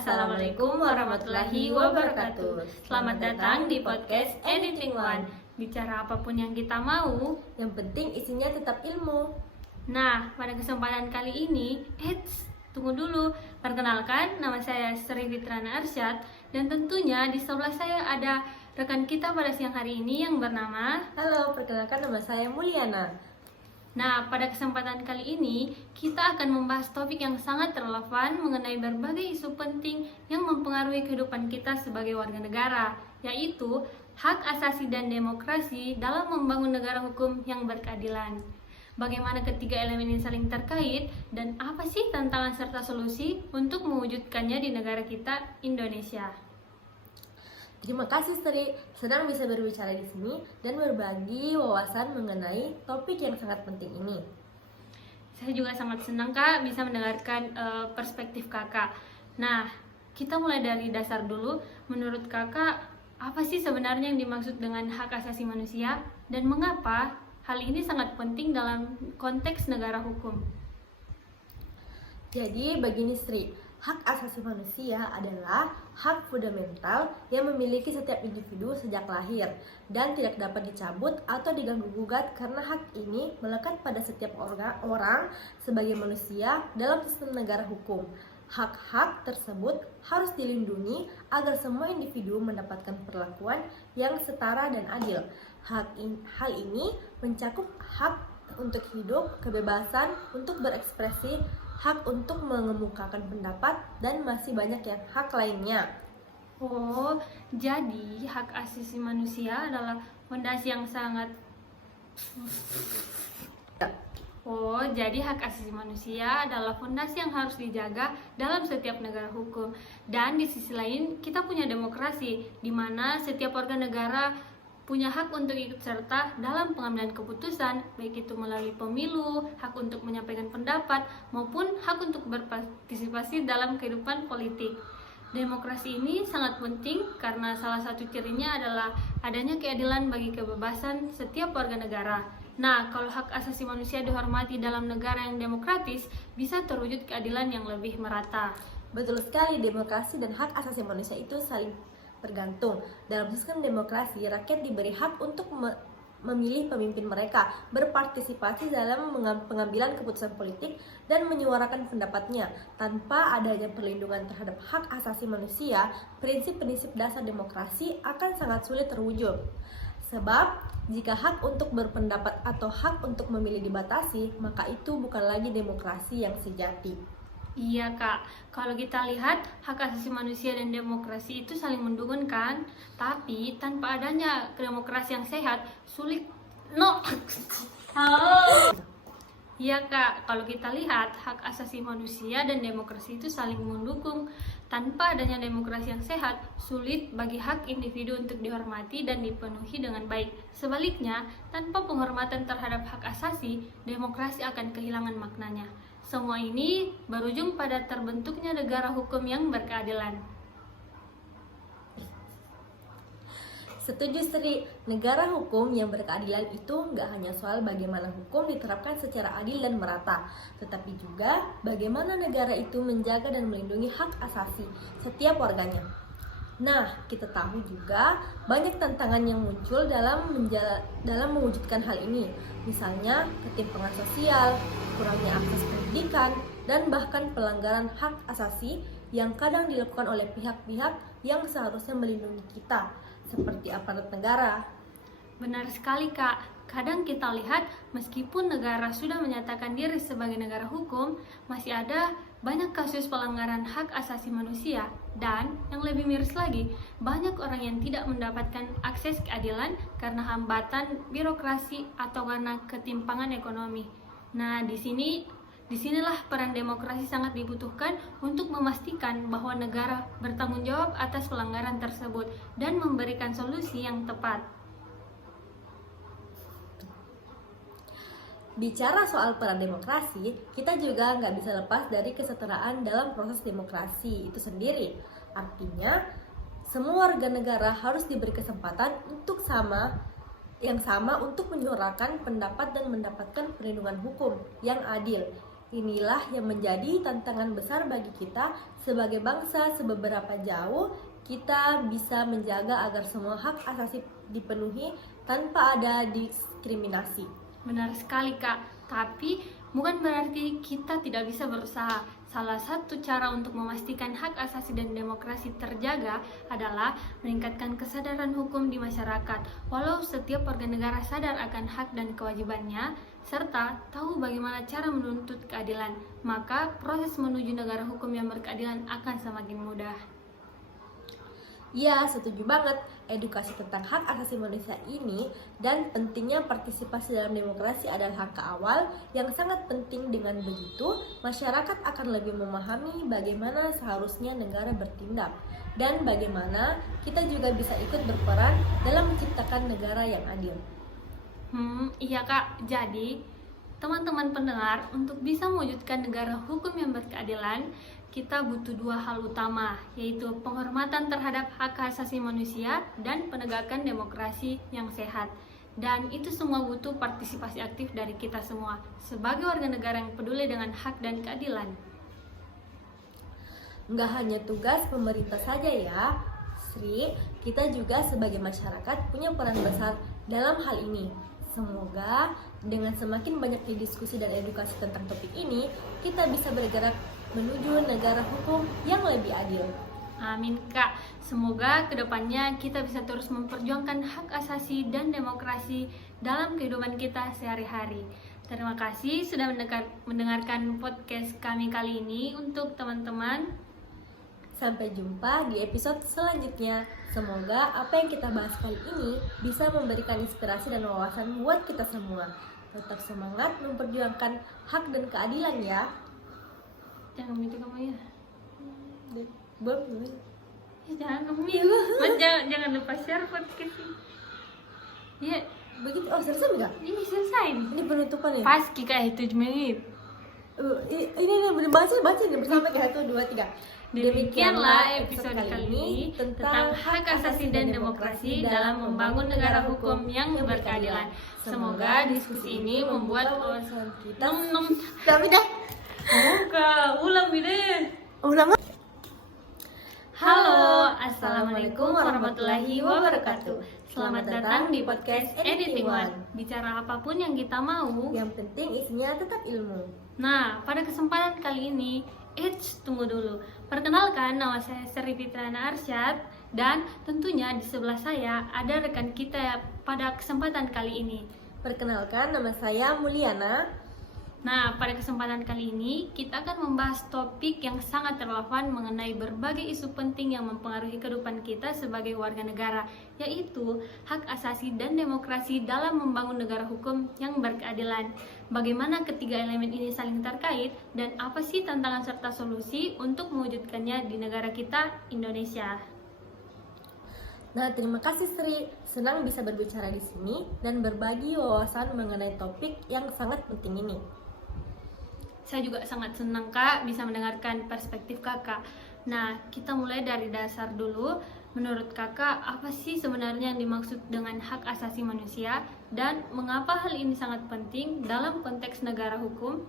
Assalamualaikum warahmatullahi wabarakatuh. Selamat datang di podcast Anything One. Bicara apapun yang kita mau, yang penting isinya tetap ilmu. Nah, pada kesempatan kali ini, tunggu dulu. Perkenalkan, nama saya Sri Fitrana Arsyad, dan tentunya di sebelah saya ada rekan kita pada siang hari ini yang bernama. Halo, perkenalkan nama saya Mulyana. Nah, pada kesempatan kali ini, kita akan membahas topik yang sangat relevan mengenai berbagai isu penting yang mempengaruhi kehidupan kita sebagai warga negara, yaitu hak asasi dan demokrasi dalam membangun negara hukum yang berkeadilan. Bagaimana ketiga elemen ini saling terkait, dan apa sih tantangan serta solusi untuk mewujudkannya di negara kita, Indonesia. Terima kasih Sri, senang bisa berbicara di sini dan berbagi wawasan mengenai topik yang sangat penting ini. Saya juga sangat senang Kak bisa mendengarkan perspektif Kakak. Nah, kita mulai dari dasar dulu. Menurut Kakak, apa sih sebenarnya yang dimaksud dengan hak asasi manusia dan mengapa hal ini sangat penting dalam konteks negara hukum? Jadi begini Sri, hak asasi manusia adalah hak fundamental yang memiliki setiap individu sejak lahir dan tidak dapat dicabut atau diganggu-gugat karena hak ini melekat pada setiap orang sebagai manusia dalam sistem negara hukum. Hak-hak tersebut harus dilindungi agar semua individu mendapatkan perlakuan yang setara dan adil. Hal ini mencakup hak untuk hidup, kebebasan untuk berekspresi, hak untuk mengemukakan pendapat, dan masih banyak yang hak lainnya. Oh, jadi hak asasi manusia adalah fondasi yang sangat hak asasi manusia adalah fondasi yang harus dijaga dalam setiap negara hukum. Dan di sisi lain, kita punya demokrasi, di mana setiap warga negara punya hak untuk ikut serta dalam pengambilan keputusan, baik itu melalui pemilu, hak untuk menyampaikan pendapat, maupun hak untuk berpartisipasi dalam kehidupan politik. Demokrasi ini sangat penting karena salah satu cirinya adalah adanya keadilan bagi kebebasan setiap warga negara. Nah, kalau hak asasi manusia dihormati dalam negara yang demokratis, bisa terwujud keadilan yang lebih merata. Betul sekali, demokrasi dan hak asasi manusia itu saling bergantung. Dalam sistem demokrasi, rakyat diberi hak untuk memilih pemimpin mereka, berpartisipasi dalam pengambilan keputusan politik, dan menyuarakan pendapatnya. Tanpa adanya perlindungan terhadap hak asasi manusia, prinsip-prinsip dasar demokrasi akan sangat sulit terwujud. Sebab, jika hak untuk berpendapat atau hak untuk memilih dibatasi, maka itu bukan lagi demokrasi yang sejati. Iya Kak, kalau kita lihat hak asasi manusia dan demokrasi itu saling mendukung kan, tapi tanpa adanya demokrasi yang sehat sulit. Iya Kak, kalau kita lihat hak asasi manusia dan demokrasi itu saling mendukung. Tanpa adanya demokrasi yang sehat, sulit bagi hak individu untuk dihormati dan dipenuhi dengan baik. Sebaliknya, tanpa penghormatan terhadap hak asasi, demokrasi akan kehilangan maknanya. Semua ini berujung pada terbentuknya negara hukum yang berkeadilan. Setuju Sri, negara hukum yang berkeadilan itu nggak hanya soal bagaimana hukum diterapkan secara adil dan merata, tetapi juga bagaimana negara itu menjaga dan melindungi hak asasi setiap warganya. Nah, kita tahu juga banyak tantangan yang muncul dalam mewujudkan hal ini. Misalnya, ketimpangan sosial, kurangnya akses pendidikan, dan bahkan pelanggaran hak asasi yang kadang dilakukan oleh pihak-pihak yang seharusnya melindungi kita, seperti aparat negara. Benar sekali Kak, kadang kita lihat meskipun negara sudah menyatakan diri sebagai negara hukum, masih ada banyak kasus pelanggaran hak asasi manusia. Dan yang lebih miris lagi, banyak orang yang tidak mendapatkan akses keadilan karena hambatan birokrasi atau karena ketimpangan ekonomi. Nah, disinilah peran demokrasi sangat dibutuhkan untuk memastikan bahwa negara bertanggung jawab atas pelanggaran tersebut dan memberikan solusi yang tepat. Bicara soal peran demokrasi, kita juga nggak bisa lepas dari kesetaraan dalam proses demokrasi itu sendiri. Artinya, semua warga negara harus diberi kesempatan yang sama untuk menyuarakan pendapat dan mendapatkan perlindungan hukum yang adil. Inilah yang menjadi tantangan besar bagi kita sebagai bangsa. Seberapa jauh kita bisa menjaga agar semua hak asasi dipenuhi tanpa ada diskriminasi. Benar sekali Kak, tapi bukan berarti kita tidak bisa berusaha. Salah satu cara untuk memastikan hak asasi dan demokrasi terjaga adalah meningkatkan kesadaran hukum di masyarakat. Walau setiap warga negara sadar akan hak dan kewajibannya, serta tahu bagaimana cara menuntut keadilan, maka proses menuju negara hukum yang berkeadilan akan semakin mudah. Ya, setuju banget. Edukasi tentang hak asasi manusia ini dan pentingnya partisipasi dalam demokrasi adalah langkah awal yang sangat penting. Dengan begitu, masyarakat akan lebih memahami bagaimana seharusnya negara bertindak dan bagaimana kita juga bisa ikut berperan dalam menciptakan negara yang adil. Iya Kak, jadi teman-teman pendengar, untuk bisa mewujudkan negara hukum yang berkeadilan, kita butuh dua hal utama, yaitu penghormatan terhadap hak asasi manusia dan penegakan demokrasi yang sehat. Dan itu semua butuh partisipasi aktif dari kita semua sebagai warga negara yang peduli dengan hak dan keadilan. Nggak hanya tugas pemerintah saja ya, Sri, kita juga sebagai masyarakat punya peran besar dalam hal ini. Semoga dengan semakin banyaknya diskusi dan edukasi tentang topik ini, kita bisa bergerak menuju negara hukum yang lebih adil. Amin Kak, semoga kedepannya kita bisa terus memperjuangkan hak asasi dan demokrasi dalam kehidupan kita sehari-hari. Terima kasih sudah mendengarkan podcast kami kali ini. Untuk teman-teman, sampai jumpa di episode selanjutnya. Semoga apa yang kita bahas kali ini bisa memberikan inspirasi dan wawasan buat kita semua. Tetap semangat memperjuangkan hak dan keadilan ya. jangan gitu kamu ya. Belum. Ya jangan kamu ya. Jangan lupa share podcast ini. Ya, Begitu. Oh, selesai enggak? ini selesai. Ini penutupan ya? Pas kita 7 menit. Ini baca bersama kayak 1, 2, 3. Demikianlah episode kali ini tentang hak asasi dan demokrasi dalam membangun negara hukum yang berkeadilan. Semoga diskusi ini membuat wawasan kita Tapi dah. ulang deh. Ulang. Halo, assalamualaikum warahmatullahi wabarakatuh. Selamat datang di podcast Editing One. Bicara apapun yang kita mau. Yang penting isinya tetap ilmu. Nah, pada kesempatan kali ini, tunggu dulu. Perkenalkan, nama saya Sri Fitrana Arsyad, dan tentunya di sebelah saya ada rekan kita pada kesempatan kali ini. Perkenalkan, nama saya Mulyana. Nah, pada kesempatan kali ini kita akan membahas topik yang sangat relevan mengenai berbagai isu penting yang mempengaruhi kehidupan kita sebagai warga negara, yaitu hak asasi dan demokrasi dalam membangun negara hukum yang berkeadilan. Bagaimana ketiga elemen ini saling terkait dan apa sih tantangan serta solusi untuk mewujudkannya di negara kita, Indonesia. Nah, terima kasih Sri. Senang bisa berbicara di sini dan berbagi wawasan mengenai topik yang sangat penting ini. Saya juga sangat senang Kak bisa mendengarkan perspektif Kakak. Nah, kita mulai dari dasar dulu. Menurut Kakak, apa sih sebenarnya yang dimaksud dengan hak asasi manusia dan mengapa hal ini sangat penting dalam konteks negara hukum?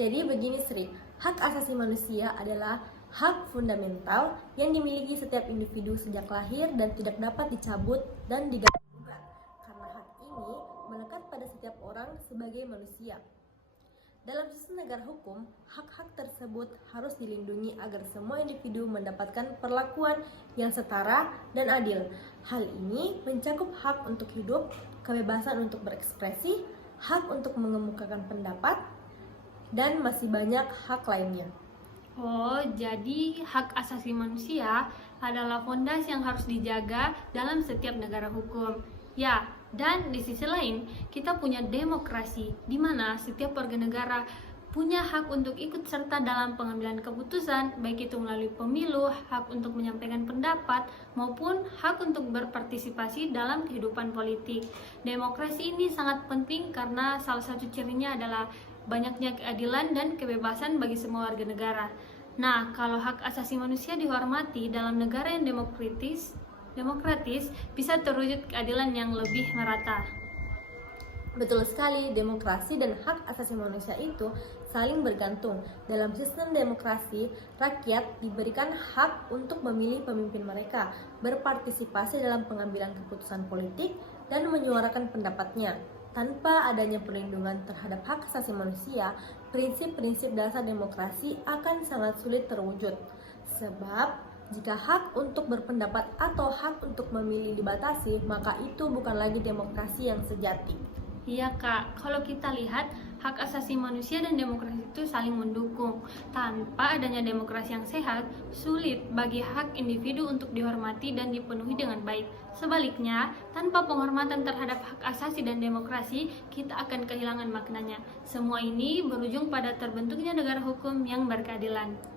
Jadi begini Sri, hak asasi manusia adalah hak fundamental yang dimiliki setiap individu sejak lahir dan tidak dapat dicabut dan diganggu-gugat. Karena hak ini melekat pada setiap orang sebagai manusia. Dalam sistem negara hukum, hak-hak tersebut harus dilindungi agar semua individu mendapatkan perlakuan yang setara dan adil. Hal ini mencakup hak untuk hidup, kebebasan untuk berekspresi, hak untuk mengemukakan pendapat, dan masih banyak hak lainnya. Oh, jadi hak asasi manusia adalah fondasi yang harus dijaga dalam setiap negara hukum. Ya, dan di sisi lain, kita punya demokrasi, di mana setiap warga negara punya hak untuk ikut serta dalam pengambilan keputusan, baik itu melalui pemilu, hak untuk menyampaikan pendapat, maupun hak untuk berpartisipasi dalam kehidupan politik. Demokrasi ini sangat penting karena salah satu cirinya adalah banyaknya keadilan dan kebebasan bagi semua warga negara. Nah, kalau hak asasi manusia dihormati dalam negara yang demokratis bisa terwujud keadilan yang lebih merata. Betul sekali, demokrasi dan hak asasi manusia itu saling bergantung. Dalam sistem demokrasi, rakyat diberikan hak untuk memilih pemimpin mereka, berpartisipasi dalam pengambilan keputusan politik, dan menyuarakan pendapatnya. Tanpa adanya perlindungan terhadap hak asasi manusia, prinsip-prinsip dasar demokrasi akan sangat sulit terwujud. Sebab, jika hak untuk berpendapat atau hak untuk memilih dibatasi, maka itu bukan lagi demokrasi yang sejati. Iya Kak, kalau kita lihat hak asasi manusia dan demokrasi itu saling mendukung. Tanpa adanya demokrasi yang sehat, sulit bagi hak individu untuk dihormati dan dipenuhi dengan baik. Sebaliknya, tanpa penghormatan terhadap hak asasi dan demokrasi, kita akan kehilangan maknanya. Semua ini berujung pada terbentuknya negara hukum yang berkeadilan.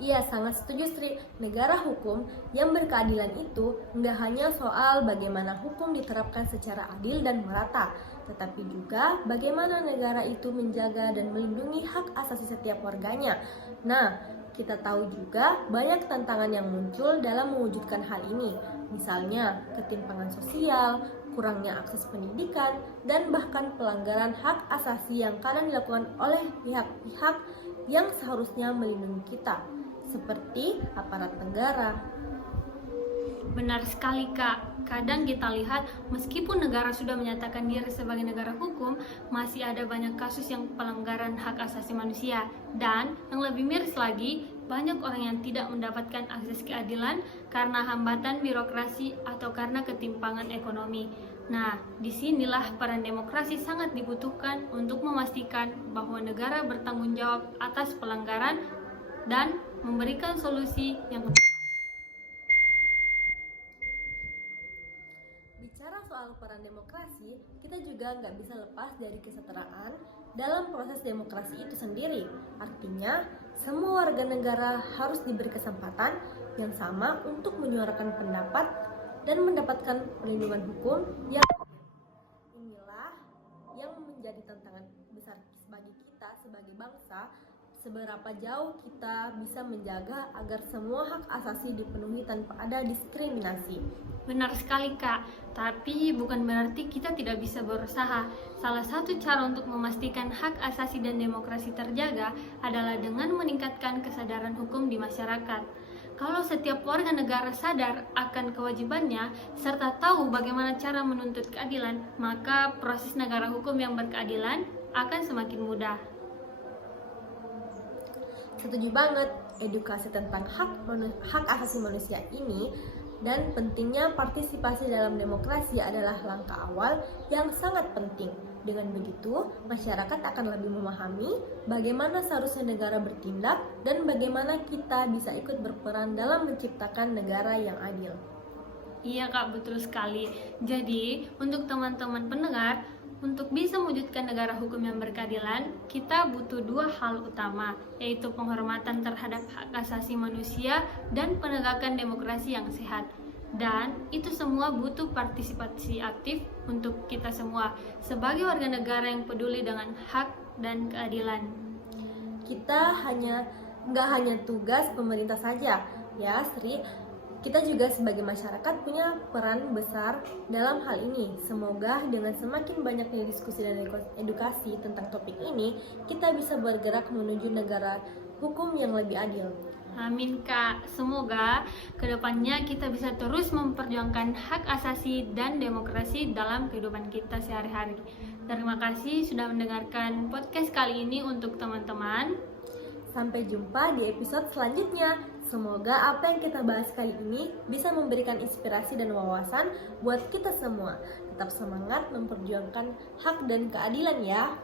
Iya, sangat setuju Sri. Negara hukum yang berkeadilan itu tidak hanya soal bagaimana hukum diterapkan secara adil dan merata, tetapi juga bagaimana negara itu menjaga dan melindungi hak asasi setiap warganya. Nah, kita tahu juga banyak tantangan yang muncul dalam mewujudkan hal ini. Misalnya, ketimpangan sosial, kurangnya akses pendidikan, dan bahkan pelanggaran hak asasi yang kadang dilakukan oleh pihak-pihak yang seharusnya melindungi kita, seperti aparat negara. Benar sekali Kak, kadang kita lihat meskipun negara sudah menyatakan diri sebagai negara hukum, masih ada banyak kasus yang pelanggaran hak asasi manusia. Dan yang lebih miris lagi, banyak orang yang tidak mendapatkan akses keadilan karena hambatan birokrasi atau karena ketimpangan ekonomi. Nah, disinilah peran demokrasi sangat dibutuhkan untuk memastikan bahwa negara bertanggung jawab atas pelanggaran dan memberikan solusi yang tepat. Bicara soal peran demokrasi, kita juga nggak bisa lepas dari kesetaraan dalam proses demokrasi itu sendiri. Artinya, semua warga negara harus diberi kesempatan yang sama untuk menyuarakan pendapat dan mendapatkan perlindungan hukum yang inilah yang menjadi tantangan besar bagi kita sebagai bangsa. Seberapa jauh kita bisa menjaga agar semua hak asasi dipenuhi tanpa ada diskriminasi. Benar sekali Kak, tapi bukan berarti kita tidak bisa berusaha. Salah satu cara untuk memastikan hak asasi dan demokrasi terjaga adalah dengan meningkatkan kesadaran hukum di masyarakat. Kalau setiap warga negara sadar akan kewajibannya serta tahu bagaimana cara menuntut keadilan, maka proses negara hukum yang berkeadilan akan semakin mudah. Setuju banget, edukasi tentang hak asasi manusia ini dan pentingnya partisipasi dalam demokrasi adalah langkah awal yang sangat penting. Dengan begitu, masyarakat akan lebih memahami bagaimana seharusnya negara bertindak dan bagaimana kita bisa ikut berperan dalam menciptakan negara yang adil. Iya Kak, betul sekali. Jadi, untuk teman-teman pendengar, untuk bisa mewujudkan negara hukum yang berkeadilan, kita butuh dua hal utama, yaitu penghormatan terhadap hak asasi manusia dan penegakan demokrasi yang sehat. Dan itu semua butuh partisipasi aktif untuk kita semua sebagai warga negara yang peduli dengan hak dan keadilan. Kita nggak hanya tugas pemerintah saja, ya Sri. Kita juga sebagai masyarakat punya peran besar dalam hal ini. Semoga dengan semakin banyaknya diskusi dan edukasi tentang topik ini, kita bisa bergerak menuju negara hukum yang lebih adil. Amin Kak, semoga kedepannya kita bisa terus memperjuangkan hak asasi dan demokrasi dalam kehidupan kita sehari-hari. Terima kasih sudah mendengarkan podcast kali ini untuk teman-teman. Sampai jumpa di episode selanjutnya. Semoga apa yang kita bahas kali ini bisa memberikan inspirasi dan wawasan buat kita semua. Tetap semangat memperjuangkan hak dan keadilan ya.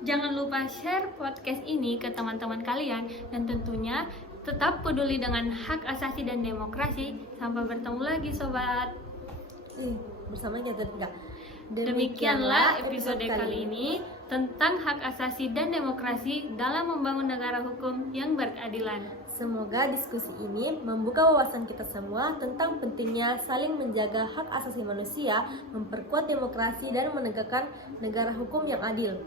Jangan lupa share podcast ini ke teman-teman kalian dan tentunya tetap peduli dengan hak asasi dan demokrasi. Sampai bertemu lagi sobat. Bersama kita tidak. Demikianlah episode kali ini tentang hak asasi dan demokrasi dalam membangun negara hukum yang berkeadilan. Semoga diskusi ini membuka wawasan kita semua tentang pentingnya saling menjaga hak asasi manusia, memperkuat demokrasi, dan menegakkan negara hukum yang adil.